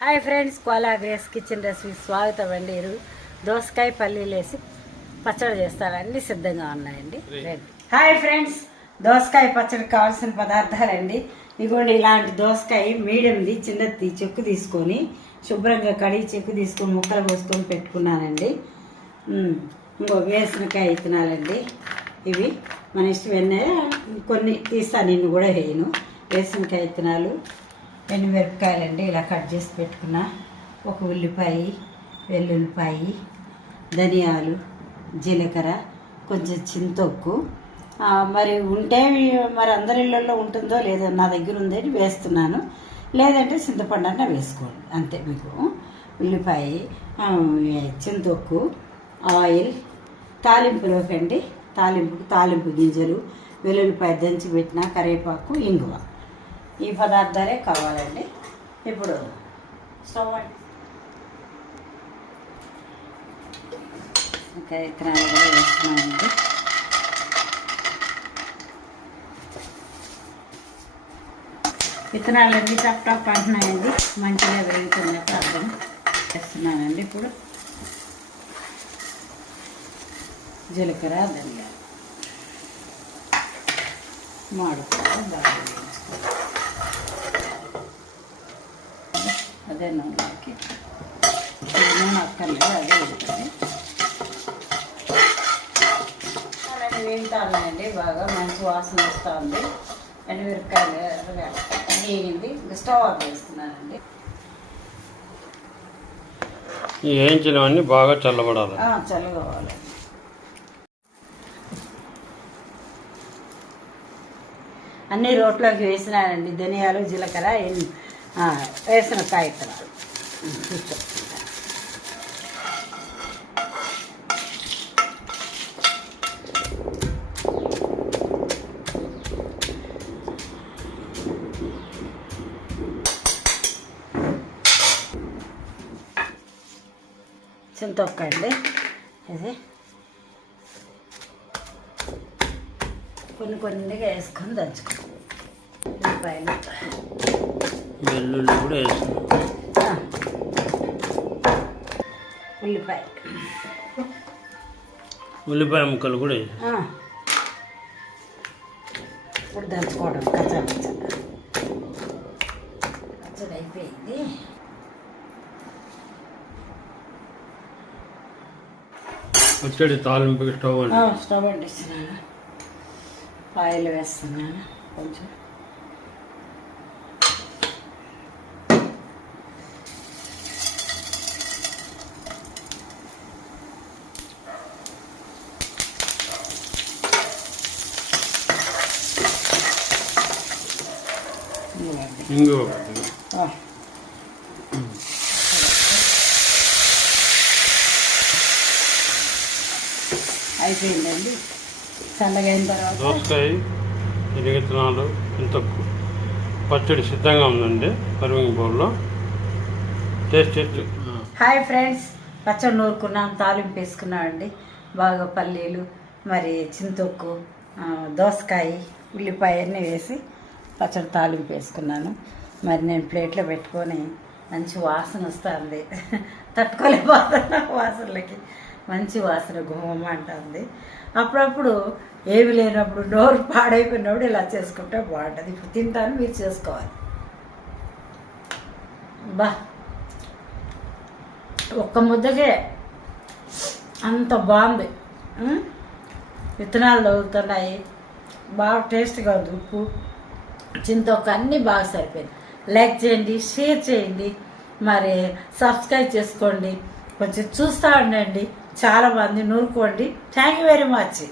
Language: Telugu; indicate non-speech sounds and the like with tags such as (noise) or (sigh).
Hi friends Kola Grace kitchen recipe స్వాగతం అండి. దోసకాయ పల్లీలు వేసి పచ్చడి చేస్తానండి సిద్ధంగా ఉన్నాయండి. హాయ్ ఫ్రెండ్స్ దోసకాయ పచ్చడికి కావాల్సిన పదార్థాలండి. ఇగోండి ఇలాంటి దోసకాయ మీడియంది చిన్నది చెక్కు తీసుకొని శుభ్రంగా కడిగి చెక్కు తీసుకొని ముక్కలు పోసుకొని పెట్టుకున్నానండి. ఇంకో వేసినకాయ ఇత్తనాలండి ఇవి మన ఇష్టం కొన్ని తీస్తాను ఇన్ని కూడా వేయను. వేసినకాయ ఇత్తనాలు ఎండుమిరపకాయలండి ఇలా కట్ చేసి పెట్టుకున్న. ఒక ఉల్లిపాయ వెల్లుల్లిపాయ ధనియాలు జీలకర్ర కొంచెం చింతొక్కు. మరి ఉంటే మరి అందరి ఇళ్ళల్లో ఉంటుందో లేదో నా దగ్గర ఉందని వేస్తున్నాను. లేదంటే చింతపండు అన్న వేసుకోండి. అంతే మీకు. ఉల్లిపాయ చింతొక్కు ఆయిల్ తాలింపులోకండి తాలింపుకు తాలింపు తాలింపు గింజలు వెల్లుల్లిపాయ దంచి పెట్టిన కరివేపాకు ఇంగువ. ఈ పదార్థాలే కావాలండి. ఇప్పుడు స్టవ్ అండి ఇంకా విత్తనాలు కూడా వేస్తున్నామండి విత్తనాలన్నీ టప్ టప్ అంటున్నాయండి. మంచిగా వేగుతున్నట్టు అర్థం వేస్తున్నానండి ఇప్పుడు. జీలకర్ర ధనియాలు. మాడుకోవాలి బాగా వేయించుకోవాలి అదే నూనెకి నూనె అక్కర్లేదు అదే ఉంటుంది. అలాగే వేగుతానండి బాగా మంచి వాసన వస్తుంది. ఎండుమిరపకాయలు వేగింది స్టవ్ ఆఫ్ చేస్తున్నానండి. వేయించినవన్నీ బాగా చల్లబడాలి. ఆ, చల్లగోవాలి అన్ని రోట్లోకి వేసినానండి ధనియాలు జీలకర్ర వేసిన కాయత్తనాలు కూర్చో చింతొక్క అండి. ఇది కొన్ని కొన్నిగా వేసుకొని దంచుకోవాలి ఉల్లిపాయలు వెల్లుల్లి కూడా ఆ. ఉల్లిపాయ. ఉల్లిపాయ ముక్కలు కూడా. ఇప్పుడు దంచుకోవడం కచ్చా పచ్చడి. అయిపోయింది. పచ్చడి తాలింపుకి స్టవ్ స్టవ్ అంటిస్తున్నాను. ఆయిల్ వేస్తున్నాను. కొంచెం. ఇంగు ఆ. అయిపోయిందండి. చల్లగా అయిన తర్వాత దోసకాయ ఎరిగితనాలు ఇంత పచ్చడి సిద్ధంగా ఉందండి పర్వింగ్ బౌల్లో. టేస్ట్ టేస్ట్ హాయ్ ఫ్రెండ్స్ పచ్చడి నూరుకున్నాం తాలింపు వేసుకున్నాం అండి బాగా పల్లీలు మరి చింతొక్కు దోసకాయ ఉల్లిపాయ అన్నీ వేసి పచ్చడి తాలింపు వేసుకున్నాను. మరి నేను ప్లేట్లో పెట్టుకొని మంచి వాసన వస్తుంది. (laughs) తట్టుకోలేకపోతున్నా వాసనలకి మంచి వాసన గుమ్మ అంటుంది. అప్పుడప్పుడు ఏమి లేనప్పుడు నోరు పాడైపోయినప్పుడు ఇలా చేసుకుంటే బాగుంటుంది. ఇప్పుడు తింటాను మీరు చేసుకోవాలి. బా. ఒక్క ముద్దకే అంత బాగుంది. విత్తనాలు తగులుతున్నాయి. బాగా టేస్ట్గా ఉంది ఉప్పు. చింతొక్క అన్నీ బాగా సరిపోయింది. లైక్ చేయండి షేర్ చేయండి మరి సబ్స్క్రైబ్ చేసుకోండి. కొంచెం చూస్తూ ఉండండి. చాలామంది నూరుకోండి. Thank you very much